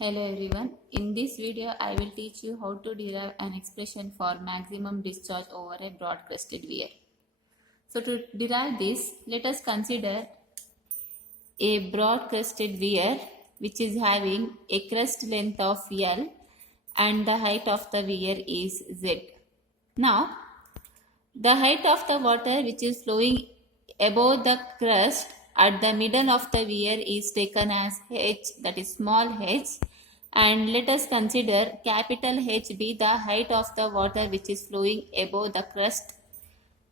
Hello everyone. In this video, I will teach you how to derive an expression for maximum discharge over a broad crested weir. So to derive this, let us consider a broad crested weir which is having a crest length of L and the height of the weir is Z. Now, the height of the water which is flowing above the crest at the middle of the weir is taken as h, that is small h, and let us consider capital H be the height of the water which is flowing above the crest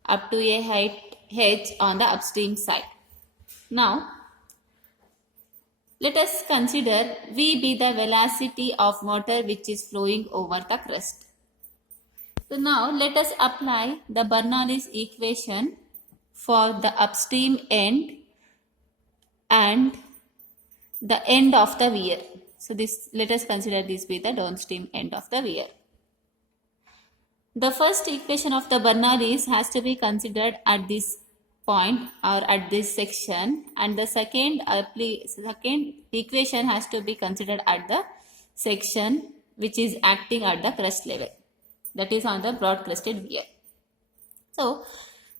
up to a height h on the upstream side. Now, let us consider V be the velocity of water which is flowing over the crest. So now let us apply the Bernoulli's equation for the upstream end and the end of the weir. So let us consider this be the downstream end of the weir. The first equation of the Bernoulli's has to be considered at this point or at this section, and the second equation has to be considered at the section which is acting at the crest level, that is on the broad crested weir. So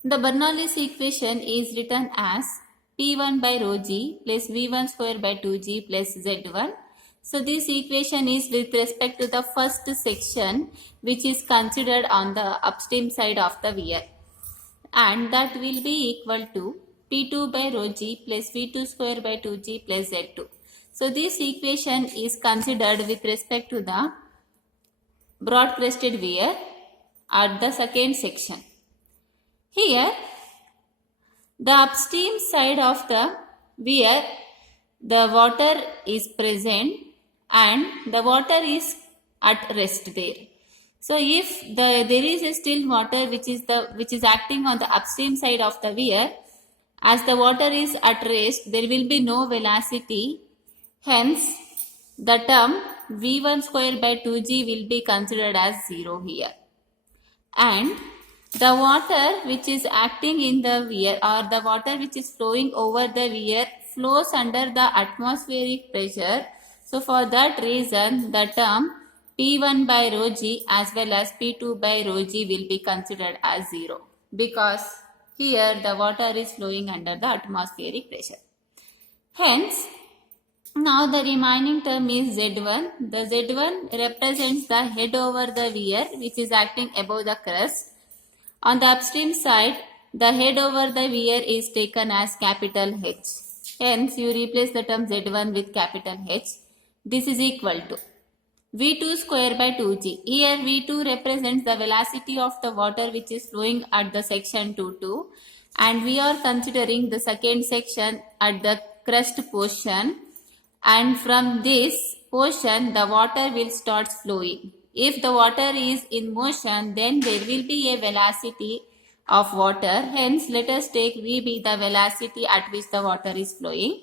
the Bernoulli's equation is written as P1 by rho g plus V1 square by 2g plus Z1. So this equation is with respect to the first section which is considered on the upstream side of the weir, and that will be equal to P2 by rho g plus V2 square by 2g plus Z2. So this equation is considered with respect to the broad crested weir at the second section. Here, the upstream side of the weir, the water is present and the water is at rest there. So if there is a still water which is acting on the upstream side of the weir, as the water is at rest, there will be no velocity. Hence, the term V1 square by 2g will be considered as 0 here. And the water which is acting in the weir or the water which is flowing over the weir flows under the atmospheric pressure. So for that reason, the term P1 by rho g as well as P2 by rho g will be considered as 0, because here the water is flowing under the atmospheric pressure. Hence, now the remaining term is Z1. The Z1 represents the head over the weir which is acting above the crest. On the upstream side, the head over the weir is taken as capital H. Hence, you replace the term Z1 with capital H. This is equal to V2 square by 2g. Here V2 represents the velocity of the water which is flowing at the section 2-2, and we are considering the second section at the crest portion, and from this portion the water will start flowing. If the water is in motion, then there will be a velocity of water. Hence, let us take V be the velocity at which the water is flowing.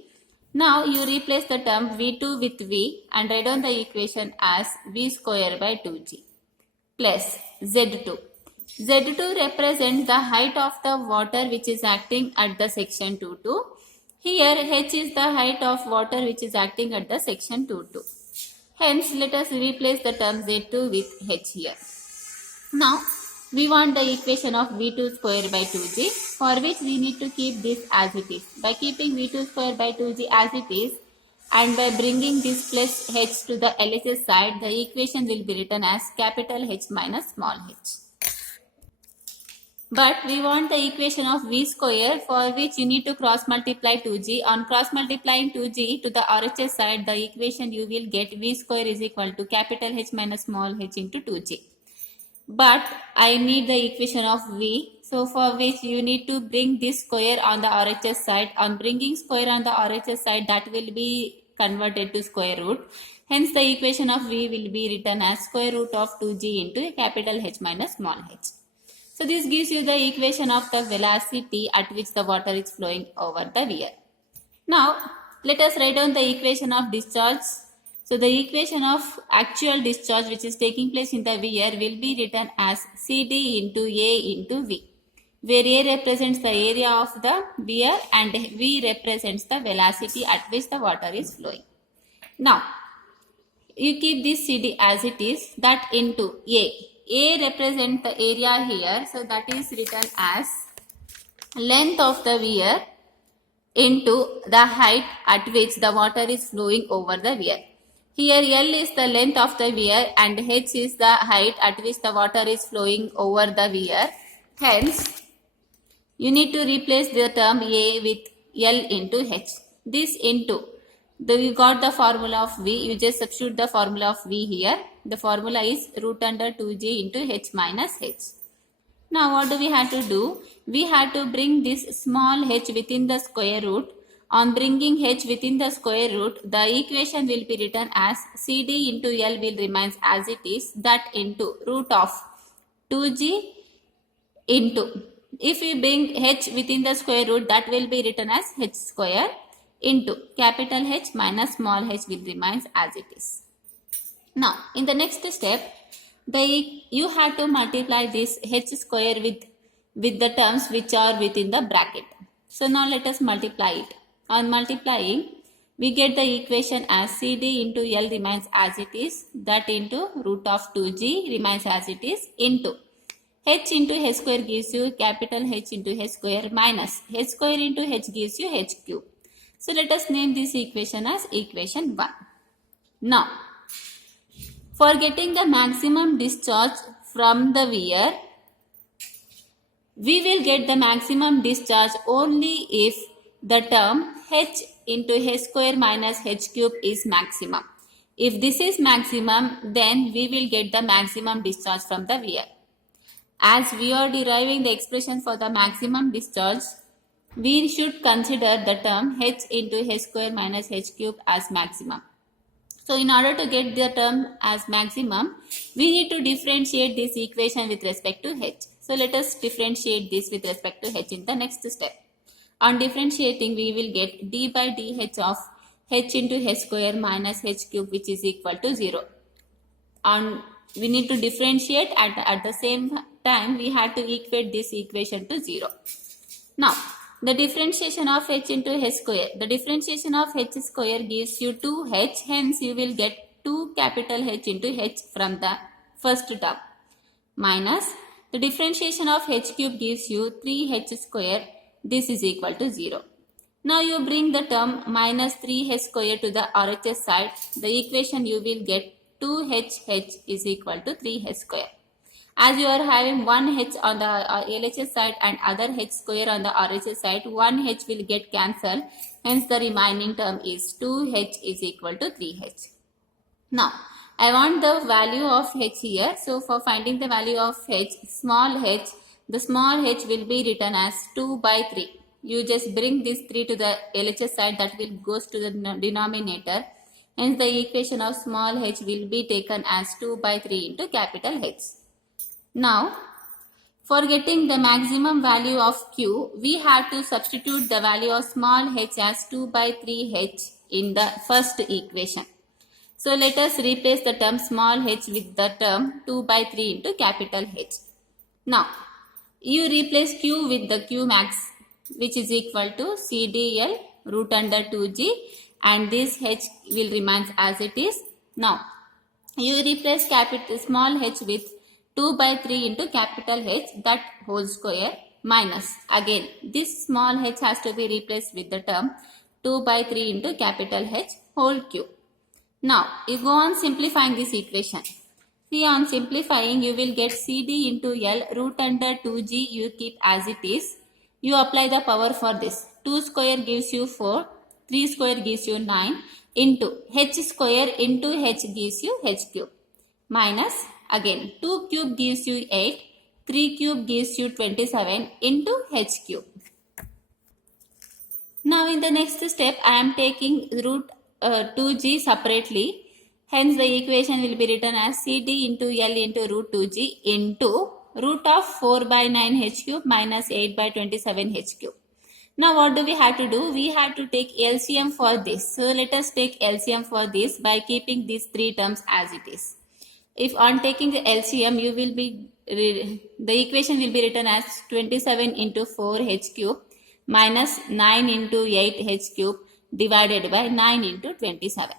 Now, you replace the term V2 with V and write down the equation as V square by 2g plus Z2. Z2 represents the height of the water which is acting at the section 2-2. Here, H is the height of water which is acting at the section 2-2. Hence, let us replace the term Z2 with H here. Now, we want the equation of V2 square by 2g, for which we need to keep this as it is. By keeping V2 square by 2g as it is and by bringing this plus H to the LHS side, the equation will be written as capital H minus small h. But we want the equation of V square, for which you need to cross multiply 2g. On cross multiplying 2g to the RHS side, the equation you will get V square is equal to capital H minus small h into 2g. But I need the equation of V, so for which you need to bring this square on the RHS side. On bringing square on the RHS side, that will be converted to square root. Hence, the equation of V will be written as square root of 2g into capital H minus small h. So this gives you the equation of the velocity at which the water is flowing over the weir. Now, let us write down the equation of discharge. So the equation of actual discharge which is taking place in the weir will be written as CD into A into V, where A represents the area of the weir and V represents the velocity at which the water is flowing. Now, You keep this CD as it is, that into A. A represents the area here, so that is written as length of the weir into the height at which the water is flowing over the weir. Here L is the length of the weir and H is the height at which the water is flowing over the weir. Hence, you need to replace the term A with L into H. This into, you got the formula of V, you just substitute the formula of V here. The formula is root under 2G into H minus H. Now what do we have to do? We have to bring this small h within the square root. On bringing h within the square root, the equation will be written as CD into L will remain as it is, that into root of 2G into, if we bring h within the square root, that will be written as h square into capital H minus small h will remain as it is. Now in the next step, you have to multiply this h square with the terms which are within the bracket. So now let us multiply it. On multiplying, we get the equation as CD into L remains as it is, that into root of 2G remains as it is, into h into h square gives you capital H into h square minus h square into h gives you h cube. So let us name this equation as equation 1. Now, for getting the maximum discharge from the weir, we will get the maximum discharge only if the term h into h square minus h cube is maximum. If this is maximum, then we will get the maximum discharge from the weir. As we are deriving the expression for the maximum discharge, we should consider the term h into h square minus h cube as maximum. So in order to get the term as maximum, we need to differentiate this equation with respect to h. So let us differentiate this with respect to h in the next step. On differentiating, we will get d by dh of h into h square minus h cube, which is equal to 0. We need to differentiate, at the same time we have to equate this equation to 0. Now, the differentiation of h into h square. The differentiation of h square gives you 2h, hence you will get 2 capital H into h from the first term. Minus, the differentiation of h cube gives you 3h square. This is equal to 0. Now you bring the term minus 3h square to the RHS side. The equation you will get 2hh is equal to 3h square. As you are having one h on the LHS side and other h square on the RHS side, one h will get cancelled. Hence the remaining term is 2h is equal to 3h. Now, I want the value of h here. So for finding the value of h, small h, the small h will be written as 2 by 3. You just bring this 3 to the LHS side, that will goes to the denominator. Hence the equation of small h will be taken as 2 by 3 into capital H. Now, for getting the maximum value of Q, we have to substitute the value of small h as 2 by 3h in the first equation. So let us replace the term small h with the term 2 by 3 into capital H. Now, you replace Q with the Q max, which is equal to CDL root under 2G, and this h will remain as it is. Now, you replace capital small h with 2 by 3 into capital H, that whole square, minus, again this small h has to be replaced with the term 2 by 3 into capital H whole cube. Now you go on simplifying this equation. See, on simplifying you will get CD into L root under 2G, you keep as it is. You apply the power for this. 2 square gives you 4, 3 square gives you 9 into h square into h gives you h cube, minus again 2 cube gives you 8, 3 cube gives you 27 into h cube. Now in the next step I am taking root 2g separately. Hence the equation will be written as CD into L into root 2g into root of 4 by 9 h cube minus 8 by 27 h cube. Now what do we have to do? We have to take LCM for this. So let us take LCM for this by keeping these three terms as it is. If on taking the LCM, you will be, the equation will be written as 27 into 4 h cube minus 9 into 8 h cube divided by 9 into 27.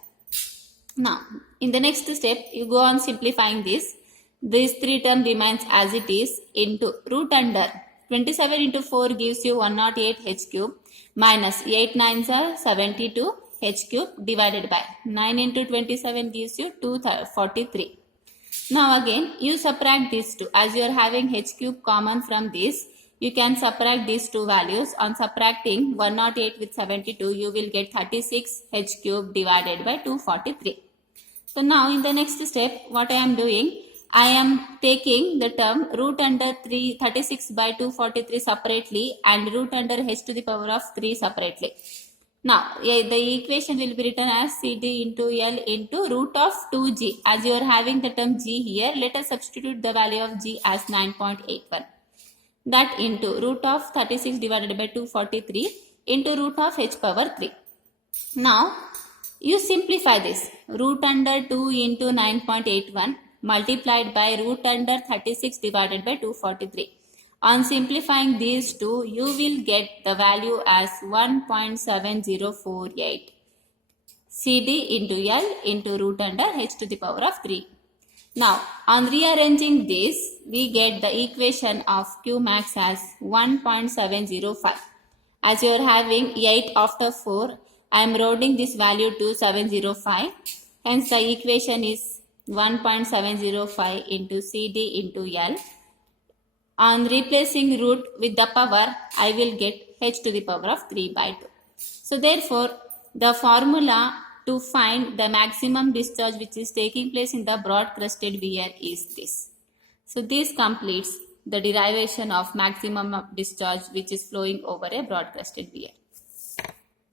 Now, in the next step, you go on simplifying this. This 3 term remains as it is into root under 27 into 4 gives you 108 h cube minus 8 nines are 72 h cube divided by 9 into 27 gives you 243. Now again, you subtract these two. As you are having h cube common from this, you can subtract these two values. On subtracting 108 with 72, you will get 36 h cube divided by 243. So now in the next step, what I am doing, I am taking the term root under 36 by 243 separately and root under h to the power of 3 separately. Now, the equation will be written as CD into L into root of 2g. As you are having the term g here, let us substitute the value of g as 9.81. That into root of 36 divided by 243 into root of h power 3. Now, you simplify this. Root under 2 into 9.81 multiplied by root under 36 divided by 243. On simplifying these two, you will get the value as 1.7048. CD into L into root under h to the power of 3. Now, on rearranging this, we get the equation of Q max as 1.705. As you are having 8 after 4, I am rounding this value to 705. Hence, the equation is 1.705 into CD into L. On replacing root with the power, I will get h to the power of 3 by 2. So, therefore, the formula to find the maximum discharge which is taking place in the broad crusted weir is this. So, this completes the derivation of maximum discharge which is flowing over a broad crusted weir.